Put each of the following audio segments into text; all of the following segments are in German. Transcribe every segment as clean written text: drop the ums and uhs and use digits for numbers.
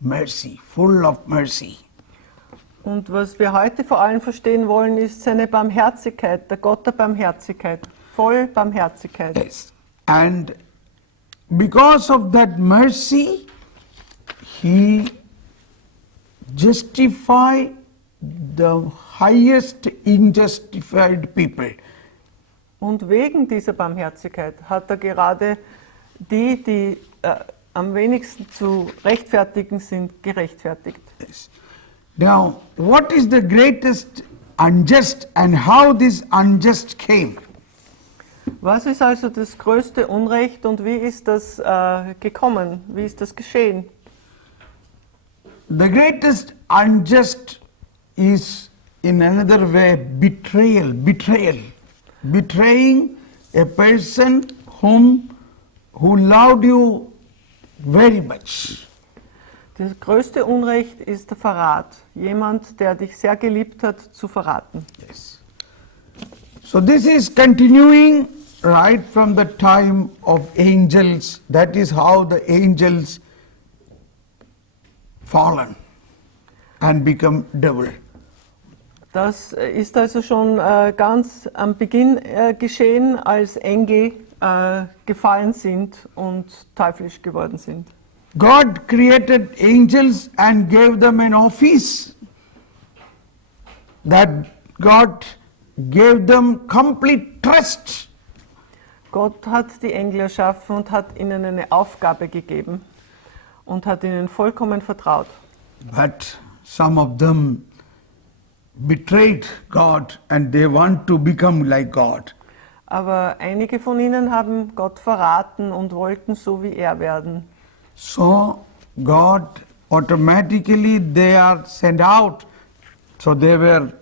mercy, full of mercy. Und was wir heute vor allem verstehen wollen, ist seine Barmherzigkeit, der Gott der Barmherzigkeit, voll Barmherzigkeit. Yes. And because of that mercy, he justified the highest unjustified people. Und wegen dieser Barmherzigkeit hat er gerade die am wenigsten zu rechtfertigen sind, gerechtfertigt. Yes. Now, what is the greatest unjust and how this unjust came? Was ist also das größte Unrecht und wie ist das gekommen? Wie ist das geschehen? The greatest unjust is in another way betrayal. Betraying a person who loved you very much. Das größte Unrecht ist der Verrat. Jemand, der dich sehr geliebt hat, zu verraten. Yes. So this is continuing right from the time of angels. That is how the angels fallen and become devil. Das ist also schon ganz am Beginn geschehen, als Engel gefallen sind und teuflisch geworden sind. God created angels and gave them an office. That God gave them complete trust. Gott hat die Engel erschaffen und hat ihnen eine Aufgabe gegeben und hat ihnen vollkommen vertraut. But some of them betrayed God and they want to become like God. Aber einige von ihnen haben Gott verraten und wollten so wie er werden. So God automatically they are sent out. So they were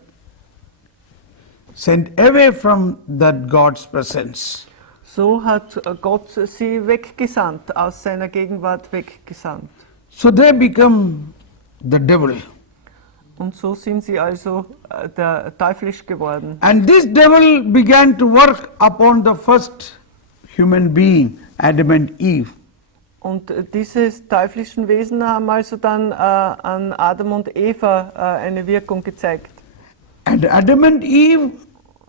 sent away from that God's presence. So hat Gott sie weggesandt, aus seiner Gegenwart weggesandt. So they become the devil. Und so sind sie also teuflisch geworden. And this devil began to work upon the first human being, Adam and Eve. Und diese teuflischen Wesen haben also dann an Adam und Eva eine Wirkung gezeigt. And Adam and Eve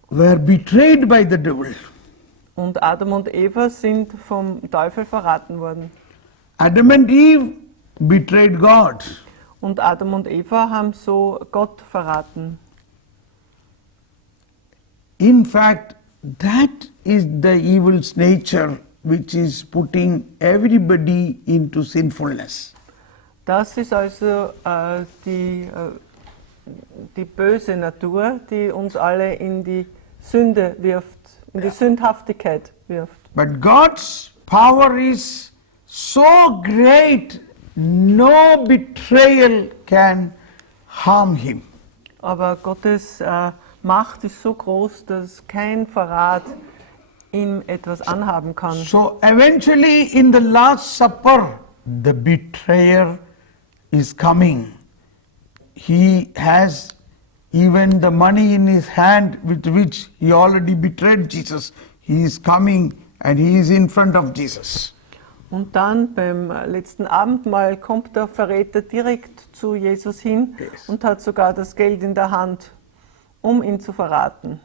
were betrayed by the devil. Und Adam und Eva sind vom Teufel verraten worden. Adam and Eve betrayed God. Und Adam und Eva haben so Gott verraten. In fact, that is the evil's nature which is putting everybody into sinfulness. Das ist also die böse Natur, die uns alle in die Sünde wirft, in die Sündhaftigkeit wirft. But God's power is so great, no betrayal can harm him. Aber Gottes Macht ist so groß, dass kein Verrat ihm etwas anhaben kann. So eventually in the Last Supper, the betrayer is coming. He has even the money in his hand with which he already betrayed Jesus. He is coming and he is in front of Jesus. Und dann beim letzten Abendmahl kommt der Verräter direkt zu Jesus hin und hat sogar das Geld in der Hand, um ihn zu verraten.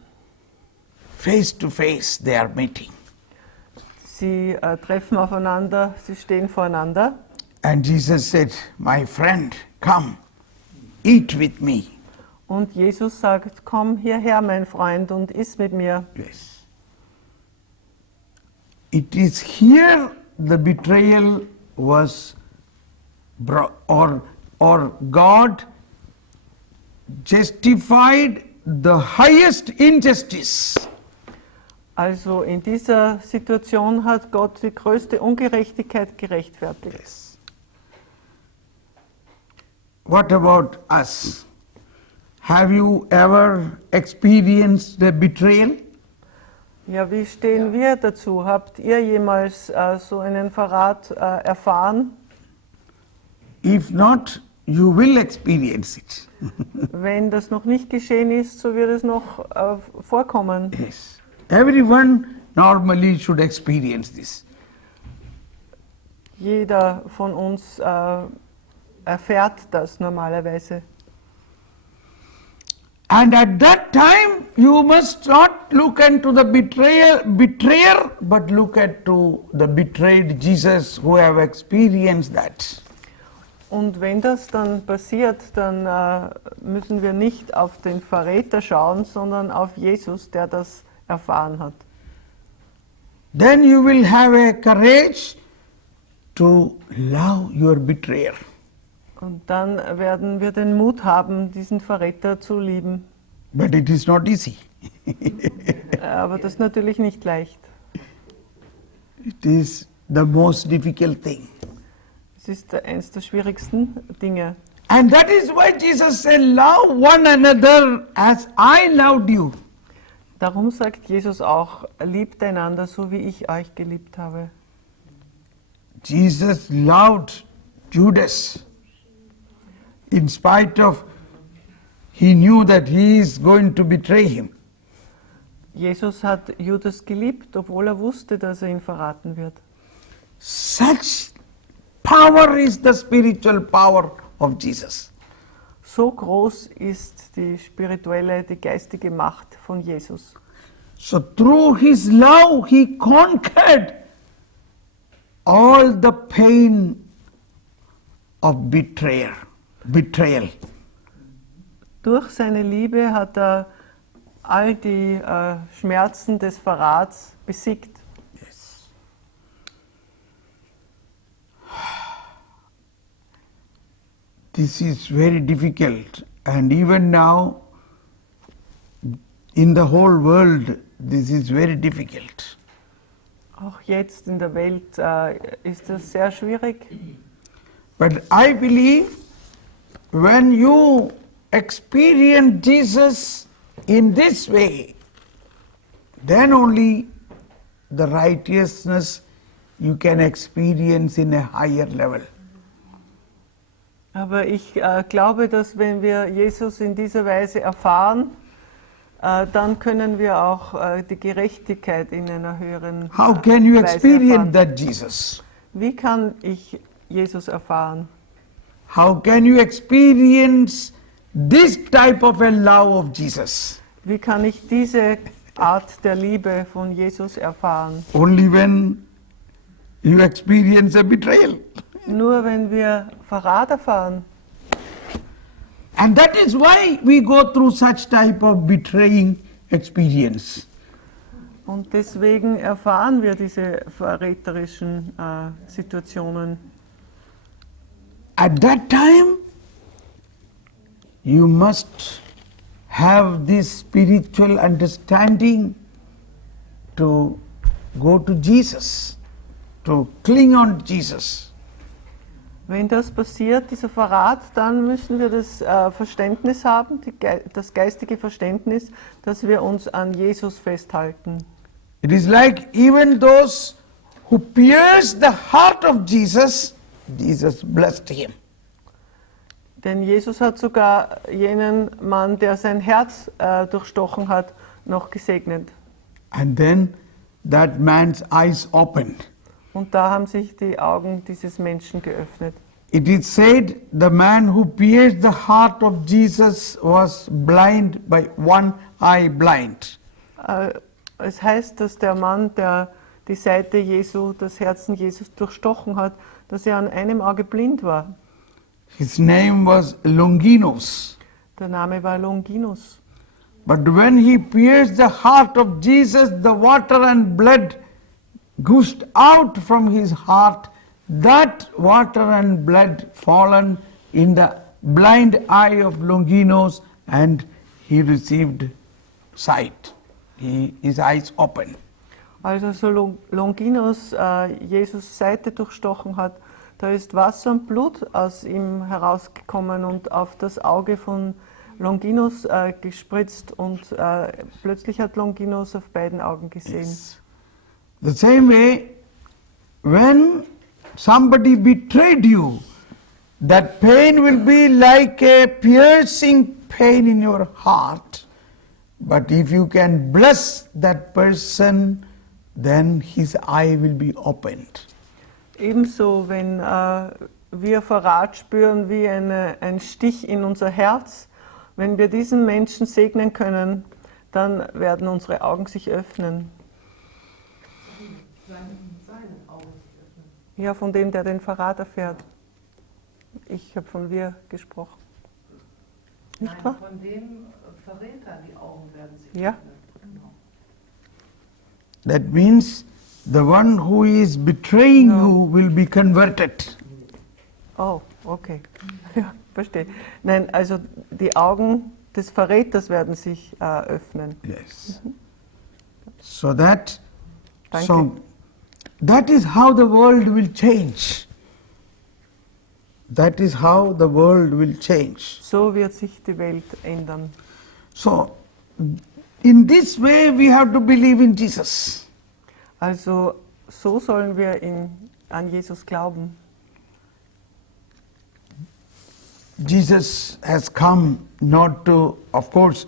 Face to face they are meeting. Sie treffen aufeinander, sie stehen voreinander. And Jesus said, "My friend, come, eat with me." Und Jesus sagt, komm hierher, mein Freund, und iss mit mir. Yes. It is here the betrayal was or God justified the highest injustice. Also in dieser Situation hat Gott die größte Ungerechtigkeit gerechtfertigt. Yes. What about us? Have you ever experienced a betrayal? Ja, wie stehen wir dazu? Habt ihr jemals so einen Verrat erfahren? If not, you will experience it. Wenn das noch nicht geschehen ist, so wird es noch vorkommen. Yes. Everyone normally should experience this. Jeder von uns erfährt das normalerweise. And at that time, you must not look into the betrayer, but look at to the betrayed Jesus who have experienced that. Und wenn das dann passiert, dann müssen wir nicht auf den Verräter schauen, sondern auf Jesus, der das erfahren hat. Then you will have a courage to love your betrayer. Und dann werden wir den Mut haben, diesen Verräter zu lieben. But it is not easy. Aber das ist natürlich nicht leicht. It is the most difficult thing. Es ist eines der schwierigsten Dinge. And that is why Jesus said, love one another as I loved you. Darum sagt Jesus auch, liebt einander, so wie ich euch geliebt habe. Jesus loved Judas. In spite of, he knew that he is going to betray him. Jesus hat Judas geliebt, obwohl er wusste, dass er ihn verraten wird. Such power is the spiritual power of Jesus. So groß ist die spirituelle, die geistige Macht von Jesus. So through his love, he conquered all the pain of betrayal. Durch seine Liebe hat er all die Schmerzen des Verrats besiegt. Yes. This is very difficult, and even now in the whole world this is very difficult. Auch jetzt in der Welt ist das sehr schwierig. But I believe when you experience Jesus in this way, then only the righteousness you can experience in a higher level. Aber ich glaube, dass wenn wir Jesus in dieser Weise erfahren, dann können wir auch die Gerechtigkeit in einer höheren How can you Weise experience erfahren. that Jesus? Wie kann ich Jesus erfahren? How can you experience this type of a love of Jesus? Wie kann ich diese Art der Liebe von Jesus erfahren? Only when you experience a betrayal. Nur wenn wir Verrat erfahren. And that is why we go through such type of betraying experience. Und deswegen erfahren wir diese verräterischen Situationen. At that time, you must have this spiritual understanding to go to Jesus, to cling on Jesus. Wenn das passiert, dieser Verrat, dann müssen wir das Verständnis haben, das geistige Verständnis, dass wir uns an Jesus festhalten. It is like even those who pierced the heart of Jesus, Jesus blessed him. Denn Jesus hat sogar jenen Mann, der sein Herz durchstochen hat, noch gesegnet. And then that man's eyes opened. Und da haben sich die Augen dieses Menschen geöffnet. It is said the man who pierced the heart of Jesus was blind by one eye blind. Es heißt, dass der Mann, der die Seite Jesu, das Herzen Jesus durchstochen hat, dass er an einem Auge blind war. His name was Longinus. Der Name war Longinus. But when he pierced the heart of Jesus, the water and blood gushed out from his heart. That water and blood fallen in the blind eye of Longinus, and he received sight. His eyes opened. Als also Longinus Jesus Seite durchstochen hat, da ist Wasser und Blut aus ihm herausgekommen und auf das Auge von Longinus gespritzt, und plötzlich hat Longinus auf beiden Augen gesehen. Yes. The same way, when somebody betrayed you, that pain will be like a piercing pain in your heart. But if you can bless that person, then his eye will be opened. Ebenso, wenn wir Verrat spüren wie ein Stich in unser Herz, wenn wir diesen Menschen segnen können, dann werden unsere Augen sich öffnen. Seinen Augen sich öffnen. Ja, von dem, der den Verrat erfährt. Ich habe von wir gesprochen. Nicht Nein, wahr? von dem Verräter, die Augen werden sich Ja. öffnen. Genau. That means the one who is betraying No. you will be converted. Oh, okay. Ja, verstehe. Nein, also die Augen des Verräters werden sich öffnen. Yes. So that, Danke. so that is how the world will change. That is how the world will change. So wird sich die Welt ändern. So, in this way we have to believe in Jesus. Also so sollen wir an Jesus glauben. Jesus has come not to, of course,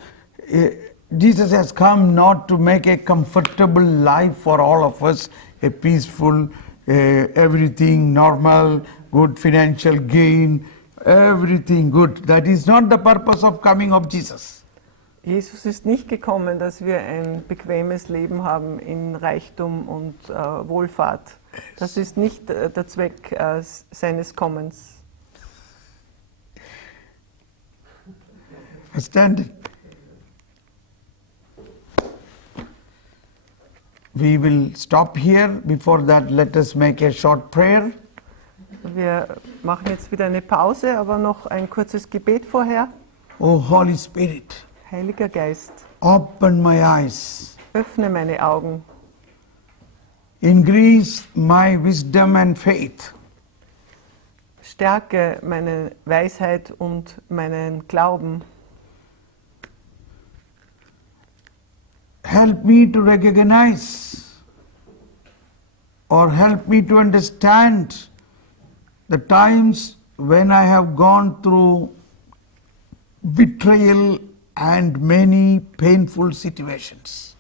Jesus has come not to make a comfortable life for all of us, a peaceful, everything normal, good financial gain, everything good. That is not the purpose of coming of Jesus. Jesus ist nicht gekommen, dass wir ein bequemes Leben haben in Reichtum und Wohlfahrt. Das ist nicht der Zweck seines Kommens. Understand it? We will stop here. Before that, let us make a short prayer. Wir machen jetzt wieder eine Pause, aber noch ein kurzes Gebet vorher. Oh Holy Spirit, Heiliger Geist, open my eyes, öffne meine Augen, increase my wisdom and faith. stärke meine Weisheit und meinen Glauben. Help me to recognize or help me to understand the times when I have gone through betrayal and many painful situations.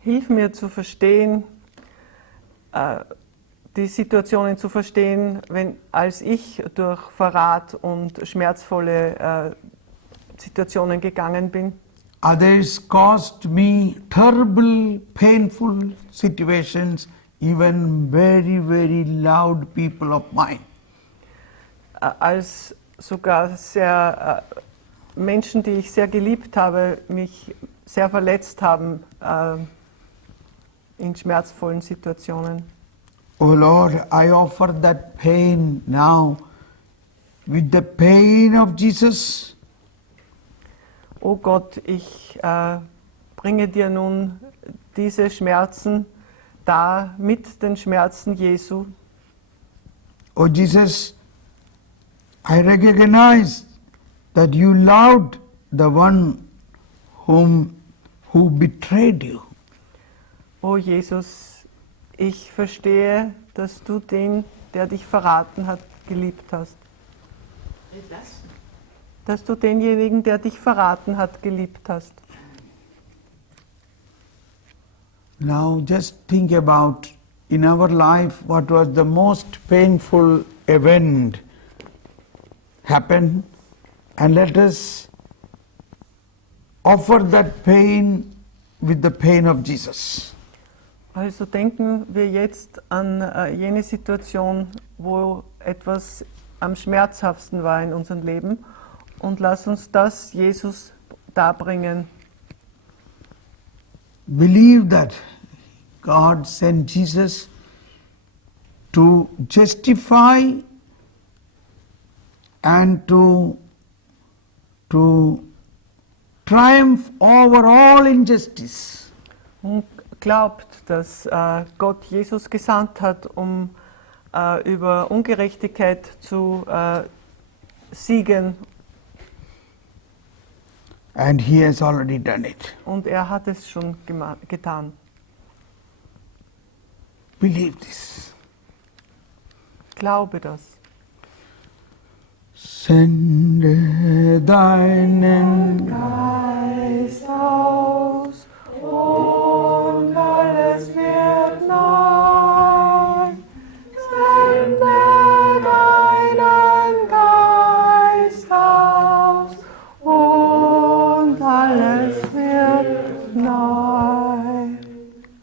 Hilf mir zu verstehen, die Situationen zu verstehen, als ich durch Verrat und schmerzvolle Situationen gegangen bin. Others caused me terrible, painful situations, even very, very loud people of mine. Als sogar sehr Menschen, die ich sehr geliebt habe, mich sehr verletzt haben in schmerzvollen Situationen. Oh Lord, I offer that pain now with the pain of Jesus. Oh Gott, ich bringe dir nun diese Schmerzen dar mit den Schmerzen Jesu. Oh Jesus, I recognize that you loved the one who betrayed you. Oh Jesus, ich verstehe, dass du den, der dich verraten hat, geliebt hast. Dass du denjenigen, der dich verraten hat, geliebt hast. Now just think about in our life what was the most painful event happened, and let us offer that pain with the pain of Jesus. Also denken wir jetzt an jene Situation, wo etwas am schmerzhaftsten war in unserem Leben, und lass uns das Jesus darbringen. Believe that God sent Jesus to justify and to triumph over all injustice. Und glaubt, dass Gott Jesus gesandt hat, um über Ungerechtigkeit zu siegen. And He has already done it. Und er hat es schon getan. Believe this. Glaube das. Sende deinen